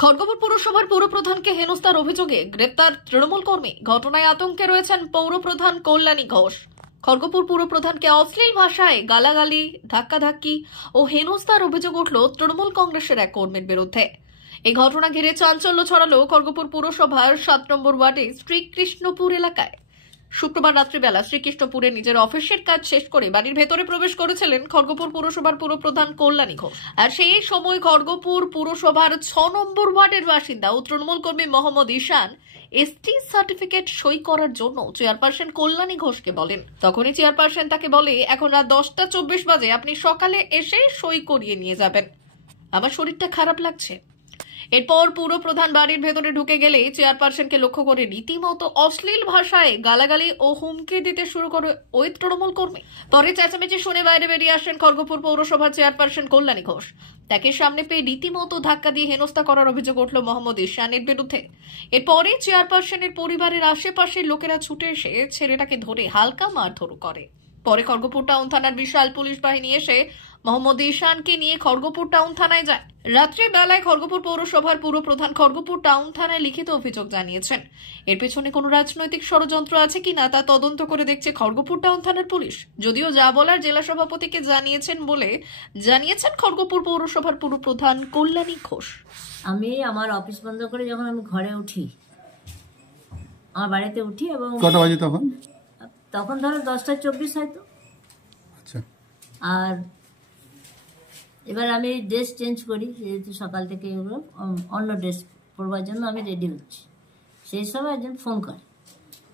খড়গপুর পৌরসভার পৌরপ্রধানকে হেনস্থার অভিযোগে গ্রেপ্তার তৃণমূল কর্মী। ঘটনায় আতঙ্কে রয়েছেন পৌরপ্রধান কল্যাণী ঘোষ। খড়গপুর পৌরপ্রধানকে অশ্লীল ভাষায় গালাগালি, ধাক্কাধাক্কি ও হেনস্থার অভিযোগ উঠল তৃণমূল কংগ্রেসের এক কর্মীর বিরুদ্ধে। এই ঘটনা ঘিরে চাঞ্চল্য ছড়ালো খড়গপুর পৌরসভার 7 নম্বর ওয়ার্ডে শ্রীকৃষ্ণপুর এলাকায়। শুক্রবার রাত্রিবেলা শ্রীকৃষ্ণপুরে নিজের অফিসের কাজ শেষ করে বাড়ির ভেতরে প্রবেশ করেছিলেন খড়গপুর পৌরসভার পৌরপ্রধান কল্যাণী ঘোষ। আর সেই সময় খড়গপুর পৌরসভার 6 নম্বর ওয়ার্ডের বাসিন্দা ও তৃণমূল কর্মী মোহাম্মদ ঈশান এসটি সার্টিফিকেট সই করার জন্য চেয়ারপারসন কল্যাণী ঘোষকে বলেন। তখনই চেয়ারপারসন তাকে বলে, এখন রাত 10:24 বাজে, আপনি সকালে এসে সই করিয়ে নিয়ে যাবেন, আমার শরীরটা খারাপ লাগছে। এরপর পৌরপ্রধান বাড়ির ভেতরে ঢুকে গেলে চেয়ারপারসনকে লক্ষ্য করে রীতিমতো অশ্লীল ভাষায় গালাগালি ও হুমকি দিতে শুরু করে ওই তৃণমূল কর্মী। পরে চেঁচামেচি শুনে বাইরে বেরিয়ে আসেন খড়গপুর পৌরসভার চেয়ারপারসন কল্যাণী ঘোষ। তাকে সামনে পেয়ে রীতিমতো ধাক্কা দিয়ে হেনস্থা করার অভিযোগ উঠল মোহাম্মদ ঈশানের বিরুদ্ধে। এরপরে চেয়ারপারসনের পরিবারের আশেপাশের লোকেরা ছুটে এসে ছেলেটাকে ধরে হালকা মারধর করে। পরে খড়গপুর টাউন থানার বিশাল পুলিশ বাহিনী এসে মোহাম্মদ ঈশানকে নিয়ে খড়গপুর টাউন থানায় যায়। রাত্রি বেলায় খড়গপুর পৌরসভার পৌরপ্রধান খড়গপুর টাউন থানায় লিখিত অভিযোগ জানিয়েছেন। এর পেছনে কোনো রাজনৈতিক ষড়যন্ত্র আছে কিনা তা তদন্ত করে দেখছে খড়গপুর টাউন থানার পুলিশ। যদিও যা বলার জেলা সভাপতিকে জানিয়েছেন খড়গপুর পৌরসভার পৌরপ্রধান কল্যাণী ঘোষ। আমি আমার অফিস বন্ধ করে যখন আমি ঘরে উঠি, আমার বাড়িতে উঠি, এবং কটা বাজে তখন ধরো 10:24 হয়তো। আচ্ছা। আর এবার আমি ড্রেস চেঞ্জ করি, যেহেতু সকাল থেকে এগুলো অন্য ড্রেস পরবার জন্য আমি রেডি হচ্ছি। সেই সময় একজন ফোন করে,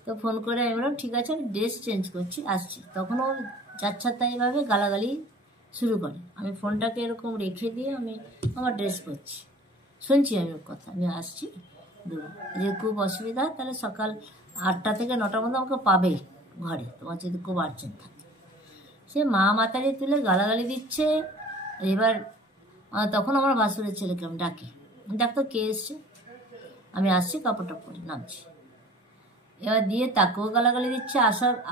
তো ফোন করে আমি বললাম ঠিক আছে, আমি ড্রেস চেঞ্জ করছি, আসছি। তখন ও যাচ্ছাতাইভাবে গালাগালি শুরু করে। আমি ফোনটাকে এরকম রেখে দিয়ে আমি আমার ড্রেস পরছি, শুনছি আমি ওর কথা, আমি আসছি, যে খুব অসুবিধা, তাহলে সকাল 8টা থেকে 9টার মধ্যে আমাকে পাবেই ঘরে, তোমার যদি খুব আর্জেন্ট থাকে। সে মা মাতারি তুলে গালাগালি দিচ্ছে। এবার তখন আমার ভাসুরের ছেলেকে আমি ডাকি, ডাক্তার কে এসছে, আমি আসছি, কাপড়টা পরে নামছি। এবার দিয়ে তাকেও গালাগালি দিচ্ছে।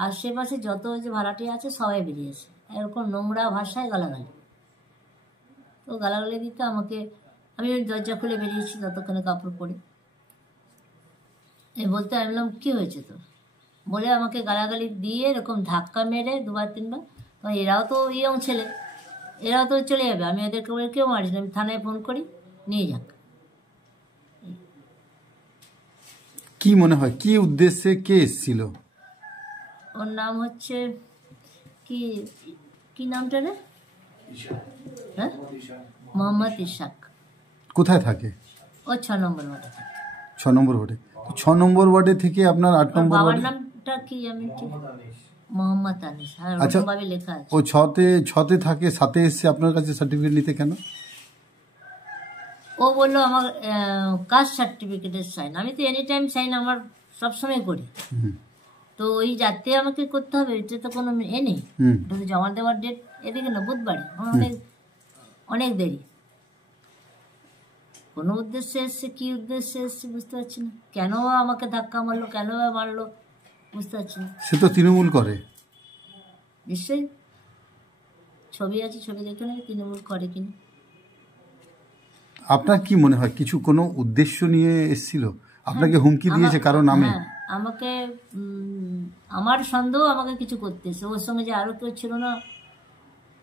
আশেপাশে যত যে ভাড়াটি আছে সবাই বেরিয়েছে, এরকম নোংরা ভাষায় গালাগালি। তো গালাগালি দিতে আমি দরজা খুলে বেরিয়েছি, ততক্ষণে কাপড় পরে। বলতে আমি বললাম কী হয়েছে তো, বলে আমাকে গালাগালি দিয়ে এরকম ধাক্কা মেরে 2-3 বার। এরাও তো ইয়ং ছেলে, এরাও তো চলে যাবে, আমি এদেরকে বলে কেউ মারিস না, আমি থানায় ফোন করি, নিয়ে যাক। কি মনে হয় কি উদ্দেশ্যে কে এসেছিল? ওর নাম হচ্ছে কি নামটা রে? হ্যাঁ, মোহাম্মদ ইশাক। কোথায় থাকে? ও 6 নম্বর ওয়ার্ডে থাকে। 6 নম্বর ওয়ার্ডে। 6 নম্বর ওয়ার্ডে থেকে আপনার 8 নম্বর বাবার নামটা কি আমি ঠিক মোহাম্মদ আনিস, হ্যাঁ ওরকম ভাবে লেখা আছে। ও 6তে থাকে, 7-এ এসে আপনার কাছে সার্টিফিকেট নিতে কেন? ও বললো আমার কাস্ট সার্টিফিকেটের সাইন, আমি তো এনি টাইম সাইন আমার সবসময় করি। তো ওই যাতে আমাকে করতে হবে, এটা তো কোনো নেই, এটা তো জমা দেওয়ার ডেট এদিকে না, বুধবারে, অনেক দেরি। কোনো উদ্দেশ্যে এসছে, কি উদ্দেশ্যে এসছে বুঝতে পারছি না। কেন আমাকে ধাক্কা মারলো, কেন মারলো বুঝতে পারছি না। সে তো তৃণমূল করে নিশ্চয়ই, ছবি আছে, ছবি দেখে নেবে তৃণমূল করে কিনা। আপনার কি মনে হয় কিছু কোনো উদ্দেশ্য নিয়ে এসেছিল? আপনাকে হুমকি দিয়েছে কারো নামে? আমাকে আমার সন্দেহ আমাকে কিছু করতেছে। ওর সঙ্গে যে আরো কেউ ছিল না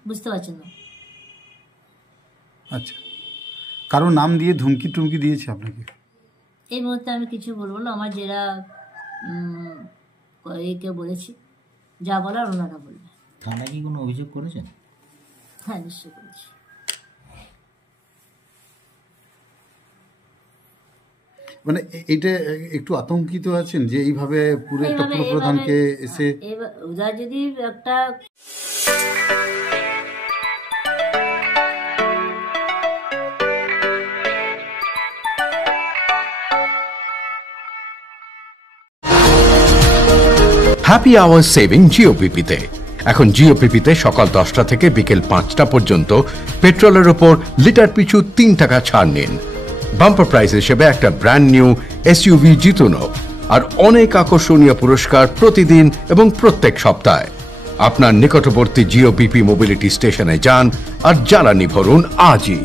বুঝতে পারছেন না। আচ্ছা, কারো নাম দিয়ে ধুমকি দিয়েছে আপনাকে? এই মুহূর্তে আমি কিছু বলবো না, আমার যারা একে বলেছি, যা বলার ওনারা বলবে। থানায় কি কোনো অভিযোগ করেছেন? হ্যাঁ, নিশ্চয়ই করেছি। মানে এটা একটু আতঙ্কিত আছেন যে এইভাবে পুরো একটা প্রধানকে এসে ওরা যদি একটা হ্যাপি আওয়ার সেভিং জিওপিপিতে। এখন জিওপিপিতে সকাল 10টা থেকে বিকেল 5টা পর্যন্ত পেট্রোলের ওপর লিটার পিছু 3 টাকা ছাড় নিন। বাম্পার প্রাইস হিসেবে একটা ব্র্যান্ড নিউ এসইউভি জিতুন আর অনেক আকর্ষণীয় পুরস্কার প্রতিদিন এবং প্রত্যেক সপ্তাহে। আপনার নিকটবর্তী জিওপিপি মোবিলিটি স্টেশনে যান আর জ্বালানি ভরুন আজই।